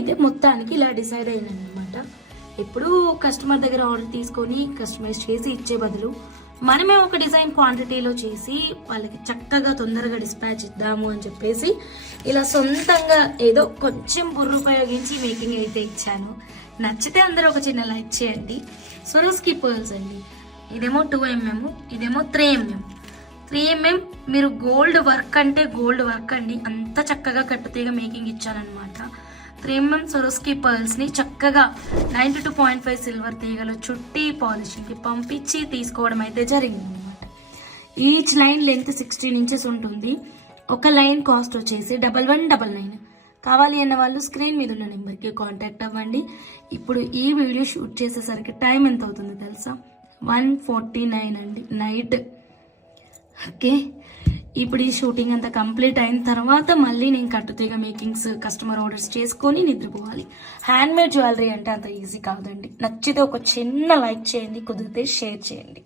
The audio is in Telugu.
నేనైతే మొత్తానికి ఇలా డిసైడ్ అయ్యాను అనమాట. ఎప్పుడు కస్టమర్ దగ్గర ఆర్డర్ తీసుకొని కస్టమైజ్ చేసి ఇచ్చే బదులు మనమే ఒక డిజైన్ క్వాంటిటీలో చేసి వాళ్ళకి చక్కగా తొందరగా డిస్పాచ్ ఇద్దాము అని చెప్పేసి ఇలా సొంతంగా ఏదో కొంచెం బుర్ర ఉపయోగించి మేకింగ్ అయితే ఇచ్చాను. నచ్చితే అందరూ ఒక చిన్న లైక్ చేయండి. స్వరోస్కి పర్ల్స్ అండి. ఇదేమో 2mm, ఇదేమో 3mm. 3mm మీరు గోల్డ్ వర్క్ అంటే గోల్డ్ వర్క్ అండి. అంత చక్కగా కట్టుతీగా మేకింగ్ ఇచ్చానమాట. 3mm స్వరోస్కి పర్ల్స్ని చక్కగా 92.5 సిల్వర్ తీగలు చుట్టి పాలిషింగ్కి పంపించి తీసుకోవడం అయితే జరిగిందనమాట. ఈచ్ లైన్ లెంత్ 16 ఇంచెస్ ఉంటుంది. ఒక లైన్ కాస్ట్ వచ్చేసి 1199. కావాలి అన్న వాళ్ళు స్క్రీన్ మీద ఉన్న నెంబర్కి కాంటాక్ట్ అవ్వండి. ఇప్పుడు ఈ వీడియో షూట్ చేసేసరికి టైం ఎంత అవుతుంది తెలుసా? 1:49 అండి నైట్. ఓకే, ఇప్పుడు ఈ షూటింగ్ అంతా కంప్లీట్ అయిన తర్వాత మళ్ళీ నేను కట్టుతీగ మేకింగ్స్ కస్టమర్ ఆర్డర్స్ చేసుకొని నిద్రపోవాలి. హ్యాండ్మేడ్ జ్యువెలరీ అంటే అంత ఈజీ కాదండి. నచ్చితే ఒక చిన్న లైక్ చేయండి, కుదిరితే షేర్ చేయండి.